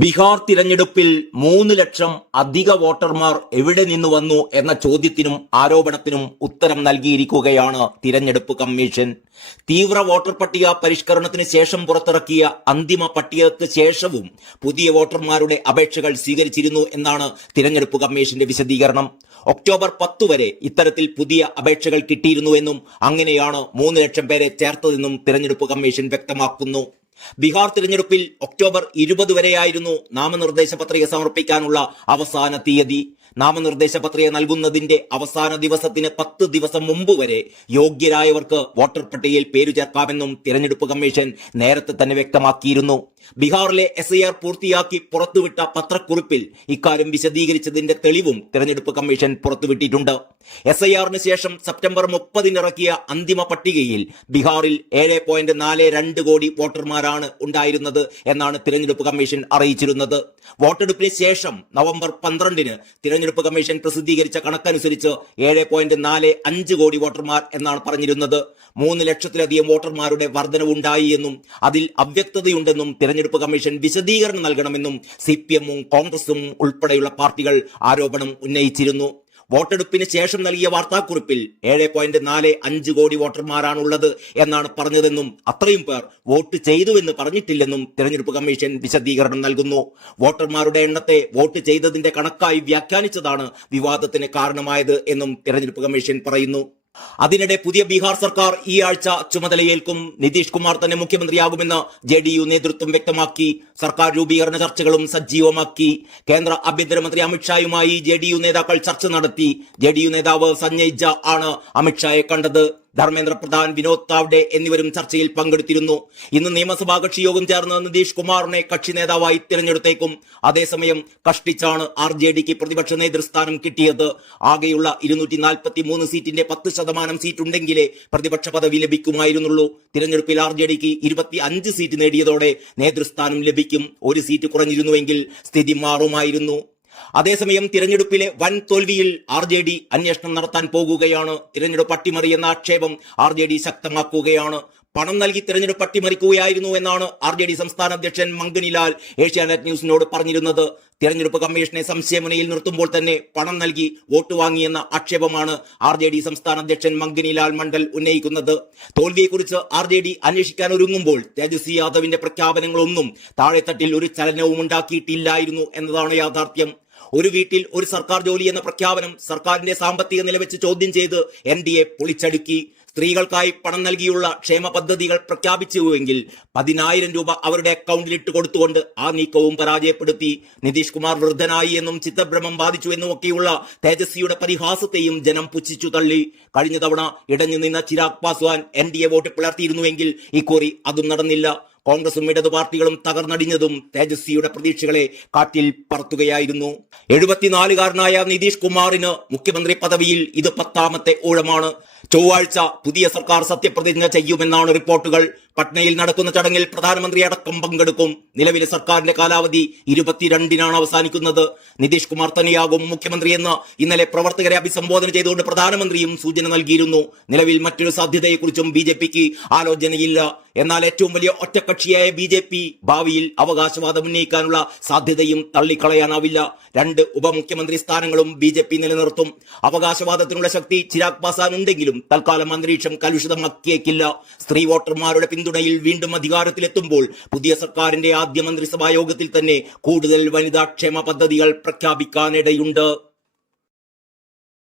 ബീഹാർ തിരഞ്ഞെടുപ്പിൽ മൂന്ന് ലക്ഷം അധിക വോട്ടർമാർ എവിടെ നിന്ന് വന്നു എന്ന ചോദ്യത്തിനും ആരോപണത്തിനും ഉത്തരം നൽകിയിരിക്കുകയാണ് തിരഞ്ഞെടുപ്പ് കമ്മീഷൻ. തീവ്ര വോട്ടർ പട്ടിക പരിഷ്കരണത്തിന് ശേഷം പുറത്തിറക്കിയ അന്തിമ പട്ടികയ്ക്ക് ശേഷവും പുതിയ വോട്ടർമാരുടെ അപേക്ഷകൾ സ്വീകരിച്ചിരുന്നു എന്നാണ് തിരഞ്ഞെടുപ്പ് കമ്മീഷന്റെ വിശദീകരണം. ഒക്ടോബർ പത്ത് വരെ ഇത്തരത്തിൽ പുതിയ അപേക്ഷകൾ കിട്ടിയിരുന്നുവെന്നും അങ്ങനെയാണ് മൂന്ന് ലക്ഷം പേരെ ചേർത്തതെന്നും തിരഞ്ഞെടുപ്പ് കമ്മീഷൻ വ്യക്തമാക്കുന്നു. ബീഹാർ തിരഞ്ഞെടുപ്പിൽ ഒക്ടോബർ ഇരുപത് വരെയായിരുന്നു നാമനിർദ്ദേശ പത്രിക സമർപ്പിക്കാനുള്ള അവസാന തീയതി. നാമനിർദ്ദേശ പത്രിക നൽകുന്നതിന്റെ അവസാന ദിവസത്തിന് പത്ത് ദിവസം മുമ്പ് വരെ യോഗ്യരായവർക്ക് വോട്ടർ പട്ടികയിൽ പേരു ചേർക്കാമെന്നും തിരഞ്ഞെടുപ്പ് കമ്മീഷൻ നേരത്തെ തന്നെ വ്യക്തമാക്കിയിരുന്നു. ബീഹാറിലെ എസ് ഐ ആർ പൂർത്തിയാക്കി പുറത്തുവിട്ട പത്രക്കുറിപ്പിൽ ഇക്കാര്യം വിശദീകരിച്ചതിന്റെ തെളിവും തെരഞ്ഞെടുപ്പ് കമ്മീഷൻ പുറത്തുവിട്ടിട്ടുണ്ട്. എസ് ഐ ആറിന് ശേഷം സെപ്റ്റംബർ മുപ്പതിന് ഇറക്കിയ അന്തിമ പട്ടികയിൽ ബീഹാറിൽ ഏഴ് പോയിന്റ് നാല് രണ്ട് കോടി വോട്ടർമാരാണ് ഉണ്ടായിരുന്നത് എന്നാണ് തിരഞ്ഞെടുപ്പ് കമ്മീഷൻ അറിയിച്ചിരുന്നത്. വോട്ടെടുപ്പിന് ശേഷം നവംബർ പന്ത്രണ്ടിന് തിരഞ്ഞെടുപ്പ് കമ്മീഷൻ പ്രസിദ്ധീകരിച്ച കണക്കനുസരിച്ച് ഏഴ് പോയിന്റ് നാല് അഞ്ച് കോടി വോട്ടർമാർ എന്നാണ് പറഞ്ഞിരുന്നത്. മൂന്ന് ലക്ഷത്തിലധികം വോട്ടർമാരുടെ വർധനവുണ്ടായി എന്നും അതിൽ അവ്യക്തതയുണ്ടെന്നും കമ്മീഷൻ വിശദീകരണം നൽകണമെന്നും സി പി എമ്മും കോൺഗ്രസും ഉൾപ്പെടെയുള്ള പാർട്ടികൾ ആരോപണം ഉന്നയിച്ചിരുന്നു. വോട്ടെടുപ്പിന് ശേഷം നൽകിയ വാർത്താക്കുറിപ്പിൽ ഏഴ് പോയിന്റ് നാല് അഞ്ച് കോടി വോട്ടർമാരാണുള്ളത് എന്നാണ് പറഞ്ഞതെന്നും അത്രയും പേർ വോട്ട് ചെയ്തുവെന്ന് പറഞ്ഞിട്ടില്ലെന്നും തിരഞ്ഞെടുപ്പ് കമ്മീഷൻ വിശദീകരണം നൽകുന്നു. വോട്ടർമാരുടെ എണ്ണത്തെ വോട്ട് ചെയ്തതിന്റെ കണക്കായി വ്യാഖ്യാനിച്ചതാണ് വിവാദത്തിന് കാരണമായത് എന്നും തിരഞ്ഞെടുപ്പ് കമ്മീഷൻ പറയുന്നു. അതിനിടെ പുതിയ ബീഹാർ സർക്കാർ ഈ ആഴ്ച ചുമതലയേൽക്കും. നിതീഷ് കുമാർ തന്നെ മുഖ്യമന്ത്രിയാകുമെന്ന് ജെ ഡി യു നേതൃത്വം വ്യക്തമാക്കി. സർക്കാർ രൂപീകരണ ചർച്ചകളും സജീവമാക്കി. കേന്ദ്ര ആഭ്യന്തരമന്ത്രി അമിത്ഷായുമായി ജെ ഡി യു നേതാക്കൾ ചർച്ച നടത്തി. ജെ ഡി യു നേതാവ് സഞ്ജയ് ജ ആണ് അമിത്ഷായെ കണ്ടത്. ധർമ്മേന്ദ്ര പ്രധാൻ വിനോദ് താവ്ഡെ എന്നിവരും ചർച്ചയിൽ പങ്കെടുത്തിരുന്നു. ഇന്ന് നിയമസഭാ കക്ഷി യോഗം ചേർന്ന് നിതീഷ് കുമാറിനെ കക്ഷി നേതാവായി തിരഞ്ഞെടുത്തേക്കും. അതേസമയം കഷ്ടിച്ചാണ് ആർ ജെ ഡിക്ക് പ്രതിപക്ഷ നേതൃസ്ഥാനം കിട്ടിയത്. ആകെയുള്ള ഇരുന്നൂറ്റി നാൽപ്പത്തി മൂന്ന് സീറ്റിന്റെ പത്ത് ശതമാനം സീറ്റുണ്ടെങ്കിലേ പ്രതിപക്ഷ പദവി ലഭിക്കുമായിരുന്നുള്ളൂ. തിരഞ്ഞെടുപ്പിൽ ആർ ജെ ഡിക്ക് ഇരുപത്തി അഞ്ച് സീറ്റ് നേടിയതോടെ നേതൃസ്ഥാനം ലഭിക്കും. ഒരു സീറ്റ് കുറഞ്ഞിരുന്നുവെങ്കിൽ സ്ഥിതി മാറുമായിരുന്നു. അതേസമയം തിരഞ്ഞെടുപ്പിലെ വൻ തോൽവിയിൽ ആർ ജെ ഡി അന്വേഷണം നടത്താൻ പോകുകയാണ്. തിരഞ്ഞെടുപ്പ് അട്ടിമറി എന്ന ആക്ഷേപം ആർ ജെ ഡി ശക്തമാക്കുകയാണ്. പണം നൽകി തിരഞ്ഞെടുപ്പ് അട്ടിമറിക്കുകയായിരുന്നു എന്നാണ് ആർ ജെ ഡി സംസ്ഥാന അധ്യക്ഷൻ മംഗനിലാൽ ഏഷ്യാനെറ്റ് ന്യൂസിനോട് പറഞ്ഞിരുന്നത്. തിരഞ്ഞെടുപ്പ് കമ്മീഷനെ സംശയമുനയിൽ നിർത്തുമ്പോൾ തന്നെ പണം നൽകി വോട്ട് വാങ്ങിയെന്ന ആക്ഷേപമാണ് ആർ ജെ ഡി സംസ്ഥാന അധ്യക്ഷൻ മംഗനിലാൽ മണ്ഡൽ ഉന്നയിക്കുന്നത്. തോൽവിയെക്കുറിച്ച് ആർ ജെ ഡി അന്വേഷിക്കാൻ ഒരുങ്ങുമ്പോൾ തേജസ്വി യാദവിന്റെ പ്രഖ്യാപനങ്ങളൊന്നും താഴെത്തട്ടിൽ ഒരു ചലനവും ഉണ്ടാക്കിയിട്ടില്ലായിരുന്നു എന്നതാണ് യാഥാർത്ഥ്യം. ഒരു വീട്ടിൽ ഒരു സർക്കാർ ജോലി എന്ന പ്രഖ്യാപനം സർക്കാരിന്റെ സാമ്പത്തിക നില വെച്ച് ചോദ്യം ചെയ്ത് എൻ ഡി എ പൊളിച്ചടുക്കി. സ്ത്രീകൾക്കായി പണം നൽകിയുള്ള ക്ഷേമ പദ്ധതികൾ പ്രഖ്യാപിച്ചുവെങ്കിൽ പതിനായിരം രൂപ അവരുടെ അക്കൗണ്ടിൽ ഇട്ട് കൊടുത്തുകൊണ്ട് ആ നീക്കവും പരാജയപ്പെടുത്തി. നിതീഷ് കുമാർ വൃദ്ധനായി എന്നും ചിത്തഭ്രമം ബാധിച്ചു എന്നും ഒക്കെയുള്ള തേജസ്വിയുടെ പരിഹാസത്തെയും ജനം പുച്ഛിച്ചു തള്ളി. കഴിഞ്ഞ തവണ ഇടഞ്ഞു നിന്ന Chirag Paswan N D A vote പിളർത്തിയിരുന്നുവെങ്കിൽ ഇക്കുറി അതും നടന്നില്ല. കോൺഗ്രസും ഇടതു പാർട്ടികളും തകർന്നടിഞ്ഞതും തേജസ്വിയുടെ പ്രതീക്ഷകളെ കാറ്റിൽ പറത്തുകയായിരുന്നു. എഴുപത്തിനാലുകാരനായ നിതീഷ് കുമാറിന് മുഖ്യമന്ത്രി പദവിയിൽ ഇത് പത്താമത്തെ ഊഴമാണ്. ചൊവ്വാഴ്ച പുതിയ സർക്കാർ സത്യപ്രതിജ്ഞ ചെയ്യുമെന്നാണ് റിപ്പോർട്ടുകൾ. പട്നയിൽ നടക്കുന്ന ചടങ്ങിൽ പ്രധാനമന്ത്രി അടക്കം പങ്കെടുക്കും. നിലവിലെ സർക്കാരിന്റെ കാലാവധി ഇരുപത്തിരണ്ടിനാണ് അവസാനിക്കുന്നത്. നിതീഷ് കുമാർ തന്നെയാകും മുഖ്യമന്ത്രിയെന്ന് ഇന്നലെ പ്രവർത്തകരെ അഭിസംബോധന ചെയ്തുകൊണ്ട് പ്രധാനമന്ത്രിയും സൂചന നൽകിയിരുന്നു. നിലവിൽ മറ്റൊരു സാധ്യതയെക്കുറിച്ചും ബി ജെ പിക്ക് ആലോചനയില്ല. എന്നാൽ ഏറ്റവും വലിയ ഒറ്റക്കക്ഷിയായ ബി ജെ പി ഭാവിയിൽ അവകാശവാദം ഉന്നയിക്കാനുള്ള സാധ്യതയും തള്ളിക്കളയാനാവില്ല. രണ്ട് ഉപമുഖ്യമന്ത്രി സ്ഥാനങ്ങളും ബി ജെ പി നിലനിർത്തും. അവകാശവാദത്തിനുള്ള ശക്തി ചിരാഗ് പാസാൻ ഉണ്ടെങ്കിലും തൽക്കാലം അന്തരീക്ഷം കലുഷിതമാക്കിയേക്കില്ല. സ്ത്രീ വോട്ടർമാരുടെ പിന്തുണയിൽ വീണ്ടും അധികാരത്തിലെത്തുമ്പോൾ പുതിയ സർക്കാരിന്റെ ആദ്യ മന്ത്രിസഭാ യോഗത്തിൽ തന്നെ കൂടുതൽ വനിതാ ക്ഷേമ പദ്ധതികൾ പ്രഖ്യാപിക്കാനിടയുണ്ട്.